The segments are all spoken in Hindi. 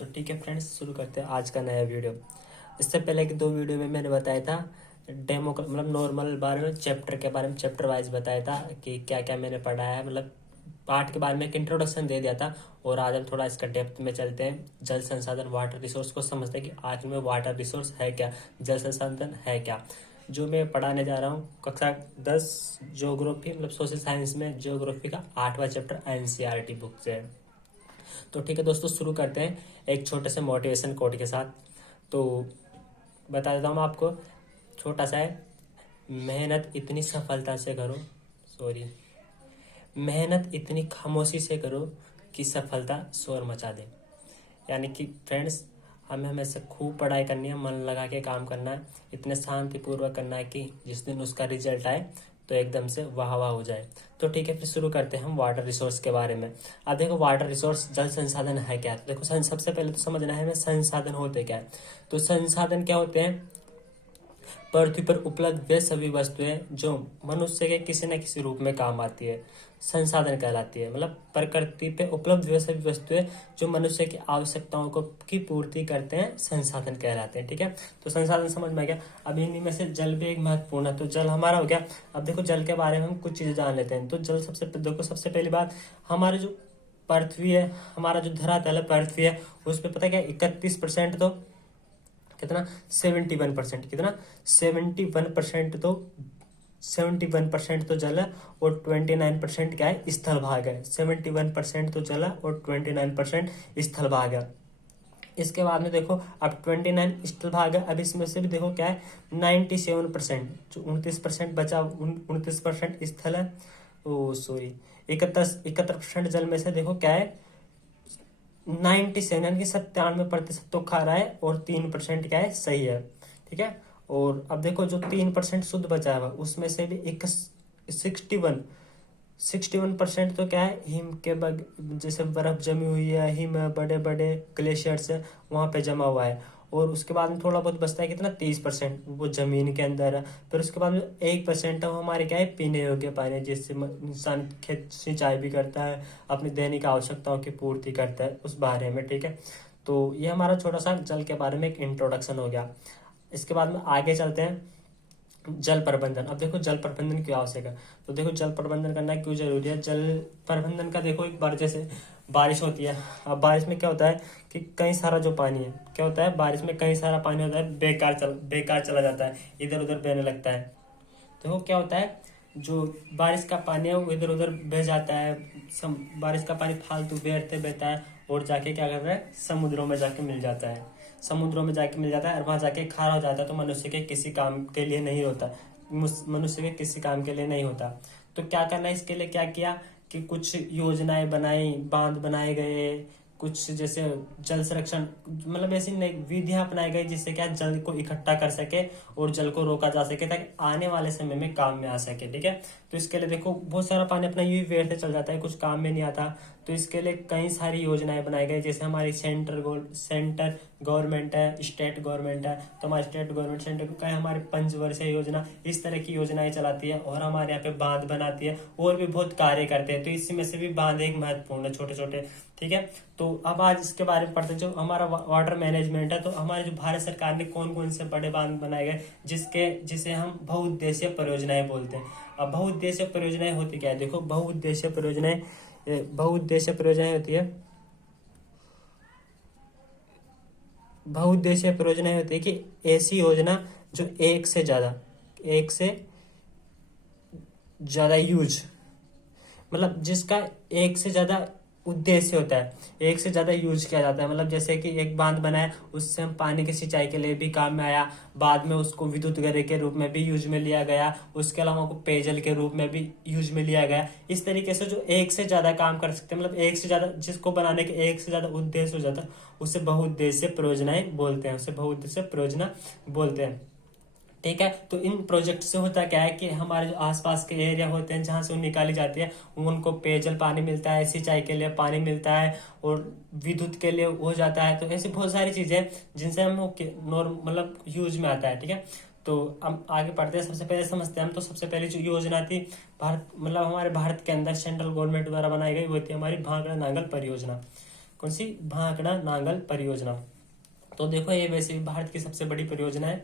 तो ठीक है फ्रेंड्स, शुरू करते हैं आज का नया वीडियो। इससे पहले कि दो वीडियो में मैंने बताया था डेमो का मतलब नॉर्मल बारे में, चैप्टर के बारे में चैप्टर वाइज बताया था कि क्या क्या मैंने पढ़ा है, मतलब पार्ट के बारे में एक इंट्रोडक्शन दे दिया था। और आज हम थोड़ा इसका डेप्थ में चलते हैं, जल संसाधन वाटर रिसोर्स को समझते हैं कि आखिर में वाटर रिसोर्स है क्या, जल संसाधन है क्या। जो मैं पढ़ाने जा रहा हूँ कक्षा 10 ज्योग्राफी मतलब सोशल साइंस में ज्योग्राफी का 8वां चैप्टर एनसीईआरटी बुक से है। तो ठीक है दोस्तों, शुरू करते हैं एक छोटे से मोटिवेशन कोट के साथ। तो बता देता हूँ मैं आपको, छोटा सा है। मेहनत इतनी सफलता से करो, सॉरी, मेहनत इतनी खामोशी से करो कि सफलता शोर मचा दे। यानी कि फ्रेंड्स, हमें हमेशा खूब पढ़ाई करनी है, मन लगा के काम करना है, इतने शांतिपूर्वक करना है कि जिस दिन उसका रिजल्ट आए तो एकदम से वाह वाह हो जाए। तो ठीक है, फिर शुरू करते हैं हम वाटर रिसोर्स के बारे में। अब देखो, वाटर रिसोर्स जल संसाधन है क्या। तो देखो, सबसे पहले तो समझना है हमें संसाधन होते क्या है। तो संसाधन क्या होते हैं? पृथ्वी पर उपलब्ध वे सभी वस्तुएं जो मनुष्य के किसी न किसी रूप में काम आती है, संसाधन कहलाती है। मतलब प्रकृति पे उपलब्ध वे सभी वस्तुएं जो मनुष्य की आवश्यकताओं को की पूर्ति करते हैं, संसाधन कहलाते हैं। ठीक है, तो संसाधन समझ में आ गया। अब इन्हीं में से जल भी एक महत्वपूर्ण है। तो जल हमारा हो गया। अब देखो, जल के बारे में हम कुछ चीजें जान लेते हैं। तो जल सबसे पहली बात, हमारे जो पृथ्वी है, हमारा जो धरातल है पृथ्वी है, उस पर पता है क्या 31% तो कितना 71%, कितना 71% तो जल है और 29% क्या है, स्थल भाग है। 71% तो जल है और 29% स्थल भाग है। इसके बाद में देखो, अब 29 स्थल भाग है। अब इसमें से भी देखो क्या है, 97%, जो 29% बचा, 29% स्थल है। ओ सॉरी, 71% जल में से देखो क्या है, 97 यानी कि 97% तो खा रहा है और 3% क्या है, सही है। ठीक है, और अब देखो जो 3% शुद्ध बचा है उसमें से भी एक 61% तो क्या है, हिम के जैसे बर्फ जमी हुई है, हिम है, बड़े बड़े ग्लेशियर्स है, वहां पे जमा हुआ है। और उसके बाद में थोड़ा बहुत बचता है, कितना 30%, वो जमीन के अंदर है। फिर उसके बाद में 1% है वो हमारे क्या है, पीने योग्य पानी, जिससे इंसान खेत सिंचाई भी करता है, अपनी दैनिक आवश्यकताओं की पूर्ति करता है उस बारे में। ठीक है, तो ये हमारा छोटा सा जल के बारे में एक इंट्रोडक्शन हो गया। इसके बाद में आगे चलते हैं, जल प्रबंधन। अब देखो, जल प्रबंधन क्यों आवश्यक है। तो देखो, जल प्रबंधन करना क्यों जरूरी है। जल प्रबंधन का देखो, एक बार जैसे बारिश होती है। अब बारिश में क्या होता है कि कई सारा जो पानी है, क्या होता है, बारिश में कई सारा पानी होता है, बेकार चला जाता है, इधर उधर बहने लगता है। तो वो क्या होता है, जो बारिश का पानी है वो इधर उधर बह जाता है। बारिश का पानी फालतू बहता है और जाके क्या कर रहा है, समुद्रों में जाके मिल जाता है। समुद्रों में जाके मिल जाता है और वहां जाके खारा हो जाता है। तो मनुष्य के किसी काम के लिए नहीं होता, मनुष्य के किसी काम के लिए नहीं होता। तो क्या करना है, इसके लिए क्या किया कि कुछ योजनाएं बनाई, बांध बनाए गए, कुछ जैसे जल संरक्षण मतलब ऐसी नई विधियां अपनाई गई जिससे क्या जल को इकट्ठा कर सके और जल को रोका जा सके, ताकि आने वाले समय में काम में आ सके। ठीक है, तो इसके लिए देखो, बहुत सारा पानी अपना यूं ही व्यर्थ चल जाता है, कुछ काम में नहीं आता। तो इसके लिए कई सारी योजनाएं बनाई गई, जैसे हमारी सेंटर गवर्नमेंट है, स्टेट गवर्नमेंट है। तो हमारी स्टेट गवर्नमेंट, सेंटर कई हमारी पंचवर्षीय योजना, इस तरह की योजनाएं चलाती है और हमारे यहाँ पे बांध बनाती है और भी बहुत कार्य करते हैं। तो इसमें से भी बांध एक महत्वपूर्ण है, छोटे छोटे। ठीक है, तो अब आज इसके बारे में पढ़ते हैं। जो हमारा वाटर मैनेजमेंट है, तो हमारे जो भारत सरकार ने कौन कौन से बड़े बांध बनाए गए, जिसे हम बहुउद्देशीय परियोजनाएं बोलते हैं। अब बहुउद्देशीय परियोजनाएं होती क्या है, देखो, बहुउद्देशीय परियोजनाएं होती है, बहुउद्देशीय परियोजनाएं होती है कि ऐसी योजना जो एक से ज्यादा यूज, मतलब जिसका एक से ज्यादा उद्देश्य होता है, एक से ज्यादा यूज किया जाता है। मतलब जैसे कि एक बांध बनाया, उससे हम पानी की सिंचाई के लिए भी काम में आया, बाद में उसको विद्युत घर के रूप में भी यूज में लिया गया, उसके अलावा को पेयजल के रूप में भी यूज में लिया गया। इस तरीके से जो एक से ज्यादा काम कर सकते हैं, मतलब एक से ज्यादा, जिसको बनाने के एक से ज्यादा उद्देश्य हो जाता है, उसे बहुउद्देशीय परियोजनाएं बोलते हैं, उसे बहुउद्देशीय परियोजना बोलते हैं। ठीक है, तो इन प्रोजेक्ट से होता क्या है कि हमारे जो आसपास के एरिया होते हैं जहां से वो निकाली जाती है, उनको पेयजल पानी मिलता है, सिंचाई के लिए पानी मिलता है और विद्युत के लिए हो जाता है। तो ऐसी बहुत सारी चीजें जिनसे हम मतलब यूज में आता है। ठीक है, तो हम आगे पढ़ते हैं। सबसे पहले समझते हैं हम, तो सबसे पहले जो योजना थी भारत मतलब हमारे भारत के अंदर सेंट्रल गवर्नमेंट द्वारा बनाई गई, वो थी हमारी भाखड़ा नागल परियोजना। कौन सी? भाखड़ा नांगल परियोजना। तो देखो ये वैसे भी भारत की सबसे बड़ी परियोजना है।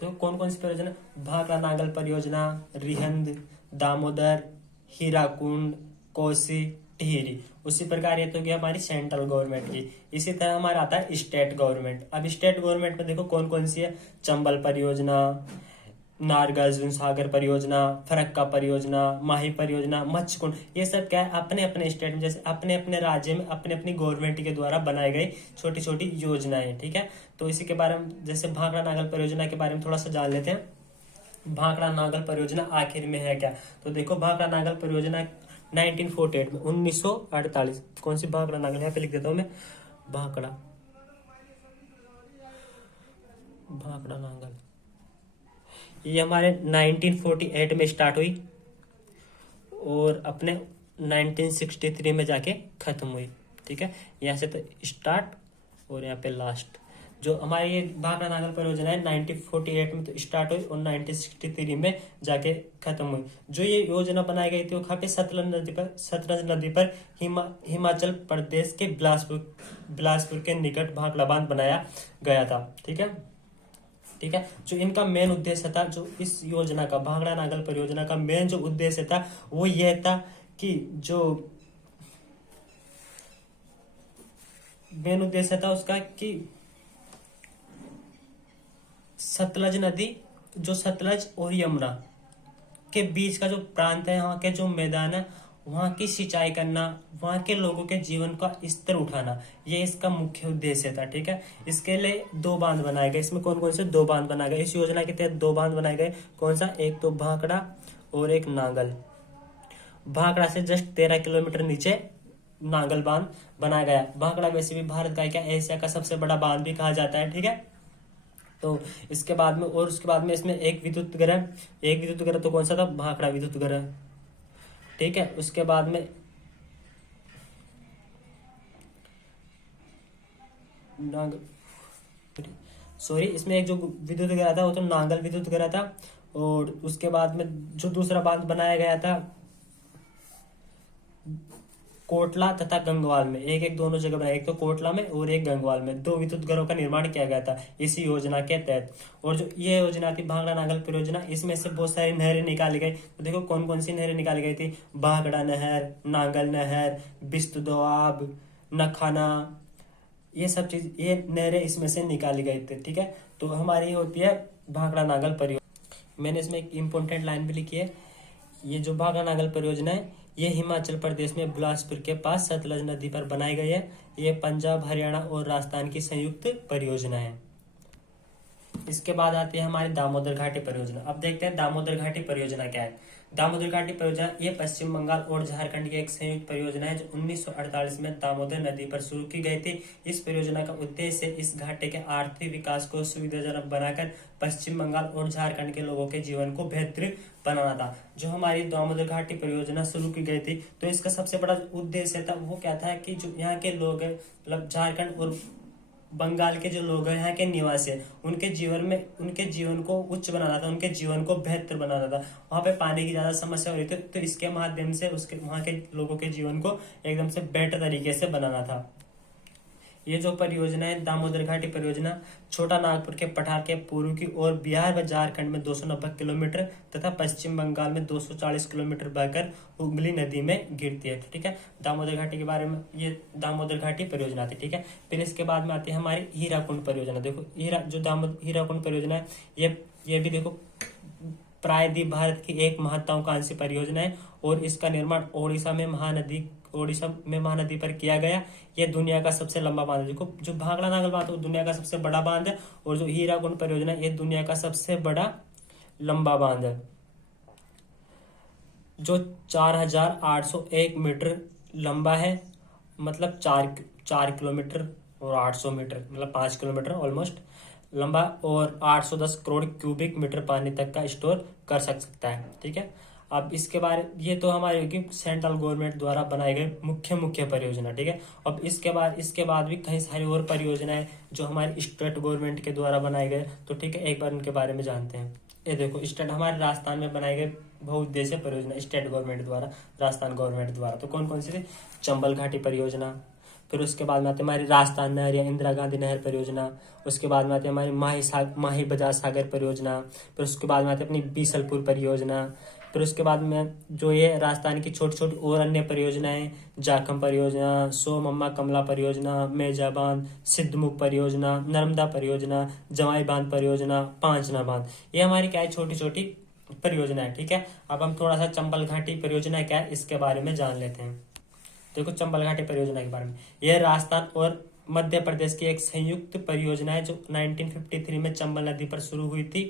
तो कौन कौन सी परियोजना? भाखड़ा नांगल परियोजना, रिहंद, दामोदर, हीराकुंड, कोसी, टिहरी। उसी प्रकार ये तो गया हमारी सेंट्रल गवर्नमेंट की। इसी तरह हमारा आता है स्टेट गवर्नमेंट। अब स्टेट गवर्नमेंट में देखो कौन कौन सी है? चंबल परियोजना, नागार्जुन सागर परियोजना, फरक्का परियोजना, माही परियोजना, मच्छकुंड। ये सब क्या है? अपने अपने स्टेट में, जैसे अपने अपने राज्य में अपने अपनी गवर्नमेंट के द्वारा बनाई गई छोटी छोटी योजनाएं। ठीक है, तो इसी के बारे में, जैसे भाखड़ा नागल परियोजना के बारे में थोड़ा सा जान लेते हैं। भाखड़ा नागल परियोजना आखिर में है क्या? तो देखो भाखड़ा नागल परियोजना 1948 में, 1948। कौन सी? भाखड़ा नागल, यहाँ पे लिख देता हूँ मैं, भाखड़ा भाखड़ा नागल। ये हमारे 1948 में स्टार्ट हुई और अपने 1963 में जाके खत्म हुई। ठीक है, यहाँ से तो स्टार्ट और यहाँ पे लास्ट। जो हमारी ये भाखड़ा नागल परियोजना है 1948 में तो स्टार्ट हुई और 1963 में जाके खत्म हुई। जो ये योजना बनाई गई थी वो कहाँ पे? सतलज नदी पर हिमाचल प्रदेश के बिलासपुर के निकट भाखड़ा बांध बनाया गया था। ठीक है, ठीक है। जो इनका मेन उद्देश्य था, जो इस योजना का, भाखड़ा नागल परियोजना का मेन जो उद्देश्य था वो यह था कि जो मेन उद्देश्य था उसका कि सतलज नदी, जो सतलज और यमुना के बीच का जो प्रांत है, वहाँ के जो मैदान है, वहाँ की सिंचाई करना, वहाँ के लोगों के जीवन का स्तर उठाना, ये इसका मुख्य उद्देश्य था। ठीक है, इसके लिए 2 बांध बनाए गए। इसमें कौन कौन से? 2 बांध बनाए गए। इस योजना के तहत 2 बांध बनाए गए। कौन सा? एक तो भाखड़ा और एक नांगल। भाखड़ा से जस्ट 13 किलोमीटर नीचे नांगल बांध बनाया गया। भाखड़ा वैसे भी भारत का क्या, एशिया का सबसे बड़ा बांध भी कहा जाता है। ठीक है, तो इसके बाद में, और उसके बाद में इसमें एक विद्युत ग्रह तो कौन सा था? भाखड़ा विद्युत ग्रह। ठीक है, उसके बाद में सॉरी, इसमें एक जो विद्युत ग्रह था वो तो नांगल विद्युत ग्रह था। और उसके बाद में जो दूसरा बांध बनाया गया था कोटला तथा गंगवाल में, एक एक दोनों जगह बनाया, एक तो कोटला में और एक गंगवाल में 2 विद्युत घरों का निर्माण किया गया था इसी योजना के तहत। और जो ये योजना थी भाखड़ा नागल परियोजना, इसमें से बहुत सारी नहरें निकाली गई। तो देखो कौन कौन सी नहरें निकाली गई थी? भाखड़ा नहर, नांगल नहर, बिस्त दोआब, नखाना, ये सब चीज, ये नहरें इसमें से निकाली गई थी। ठीक है, तो हमारी होती है भाखड़ा नागल परियोजना। मैंने इसमें एक इम्पोर्टेंट लाइन भी लिखी है। ये जो भाखड़ा नागल परियोजना है ये हिमाचल प्रदेश में बिलासपुर के पास सतलज नदी पर बनाई गई है। ये पंजाब, हरियाणा और राजस्थान की संयुक्त परियोजना है। इसके बाद आती है हमारी दामोदर घाटी परियोजना। अब देखते हैं दामोदर घाटी परियोजना क्या है। दामोदर घाटी परियोजना ये पश्चिम बंगाल और झारखंड की एक संयुक्त परियोजना है जो 1948 में दामोदर नदी पर शुरू की गई थी। इस परियोजना का उद्देश्य इस घाटी के आर्थिक विकास को सुविधाजनक बनाकर पश्चिम बंगाल और झारखंड के लोगों के जीवन को बेहतर बनाना था। जो हमारी दामोदर घाटी परियोजना शुरू की गई थी तो इसका सबसे बड़ा उद्देश्य था वो क्या था कि जो यहाँ के लोग हैं, मतलब झारखंड और बंगाल के जो लोग हैं, यहाँ के निवासी हैं, उनके जीवन को उच्च बनाना था, उनके जीवन को बेहतर बनाना था। वहाँ पे पानी की ज्यादा समस्या हो रही थी, तो इसके माध्यम से उसके वहाँ के लोगों के जीवन को एकदम से बेटर तरीके से बनाना था। ये जो परियोजना है दामोदर घाटी परियोजना छोटा नागपुर के पठार के पूर्व की ओर बिहार व झारखंड में 290 किलोमीटर तथा पश्चिम बंगाल में 240 किलोमीटर बहकर हुगली नदी में गिरती है। ठीक है, दामोदर घाटी के बारे में ये दामोदर घाटी परियोजना थी। ठीक है, फिर इसके बाद में आती है हमारी हीराकुंड परियोजना। देखो हीराकुंड परियोजना है ये भी देखो प्रायद्वीप भारत की एक महत्वाकांक्षी परियोजना है और इसका निर्माण ओडिशा में महानदी पर किया गया। ये दुनिया का सबसे लंबा बांध है। देखो जो भाखड़ा नागल बांध है वो दुनिया का सबसे बड़ा बांध है और जो हीराकुंड परियोजना है ये दुनिया का सबसे बड़ा लंबा बांध है जो 4801 मीटर लंबा है, मतलब 4 किलोमीटर और 800 मीटर, मतलब 5 किलोमीटर ऑलमोस्ट लंबा, और 810 करोड़ क्यूबिक मीटर पानी तक का स्टोर कर सकता है। ठीक है, अब इसके बारे ये तो हमारे होगी सेंट्रल गवर्नमेंट द्वारा बनाए गए मुख्य परियोजना। ठीक है, अब इसके बाद भी कई सारी और परियोजनाएं जो हमारी स्टेट गवर्नमेंट के द्वारा बनाए गए। तो ठीक है, एक बार उनके बारे में जानते हैं। ये देखो स्टेट हमारे राजस्थान में बनाए गए बहुउद्देश्य परियोजना स्टेट गवर्नमेंट द्वारा, राजस्थान गवर्नमेंट द्वारा। तो कौन कौन सी थी? चंबल घाटी परियोजना, फिर उसके बाद में आते हैं हमारी राजस्थान नहर या इंदिरा गांधी नहर परियोजना। उसके बाद में आते हैं हमारी माही बजाज सागर परियोजना। फिर उसके बाद में आते हैं अपनी बीसलपुर परियोजना। फिर उसके बाद में जो ये राजस्थान की छोटी छोटी और अन्य परियोजनाएं, जाखम परियोजना, सोमम्मा कमला परियोजना, मेजा बांध, सिद्धमुख परियोजना, नर्मदा परियोजना, जवाई बांध परियोजना, पांचना बांध, ये हमारी क्या है छोटी छोटी परियोजना है। ठीक है, अब हम थोड़ा सा चंबल घाटी परियोजना क्या है इसके बारे में जान लेते हैं। देखो चंबल घाटी परियोजना के बारे में, यह राजस्थान और मध्य प्रदेश की एक संयुक्त परियोजना है जो 1953 में चंबल नदी पर शुरू हुई थी।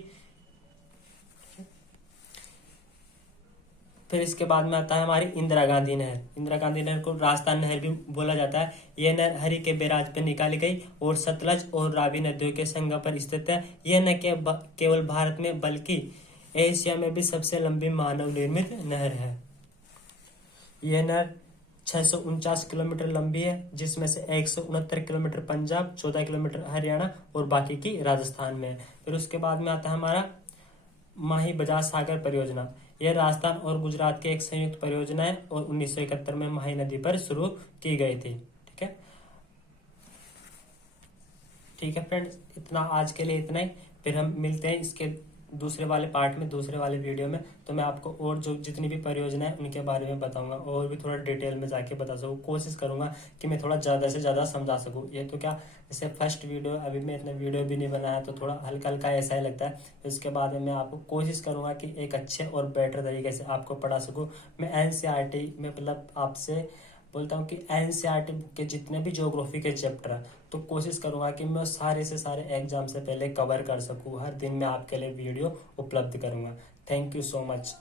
फिर इसके बाद में आता है हमारी इंदिरा गांधी नहर। इंदिरा गांधी नहर को राजस्थान नहर भी बोला जाता है। यह नहर हरि के बैराज पर निकाली गई और सतलज और रावी नदियों के संगम पर स्थित है। यह न केवल भारत में बल्कि एशिया में भी सबसे लंबी मानव निर्मित नहर है। यह नहर 649 किलोमीटर लंबी है, जिसमें से 169 किलोमीटर पंजाब, 14 किलोमीटर हरियाणा और बाकी की राजस्थान में है। फिर उसके बाद में आता है हमारा माही बजाज सागर परियोजना। यह राजस्थान और गुजरात की एक संयुक्त परियोजना है और 1971 में माही नदी पर शुरू की गई थी। ठीक है फ्रेंड्स, इतना आज के लिए इतना ही। फिर हम मिलते हैं इसके दूसरे वाले पार्ट में, दूसरे वाले वीडियो में। तो मैं आपको और जो जितनी भी परियोजना है उनके बारे में बताऊंगा और भी थोड़ा डिटेल में जाके बता सकूँ। कोशिश करूंगा कि मैं थोड़ा ज़्यादा से ज़्यादा समझा सकूँ। ये तो क्या जैसे फर्स्ट वीडियो, अभी मैं इतना वीडियो भी नहीं बनाया तो थोड़ा हल्का हल्का ऐसा ही लगता है। इसके बाद में मैं आपको कोशिश करूंगा कि एक अच्छे और बेटर तरीके से आपको पढ़ा सकूँ। मैं NCERT में मतलब आपसे बोलता हूँ कि NCERT के जितने भी ज्योग्राफी के चैप्टर हैं तो कोशिश करूंगा कि मैं सारे से सारे एग्जाम से पहले कवर कर सकूं। हर दिन मैं आपके लिए वीडियो उपलब्ध करूंगा। Thank you so much.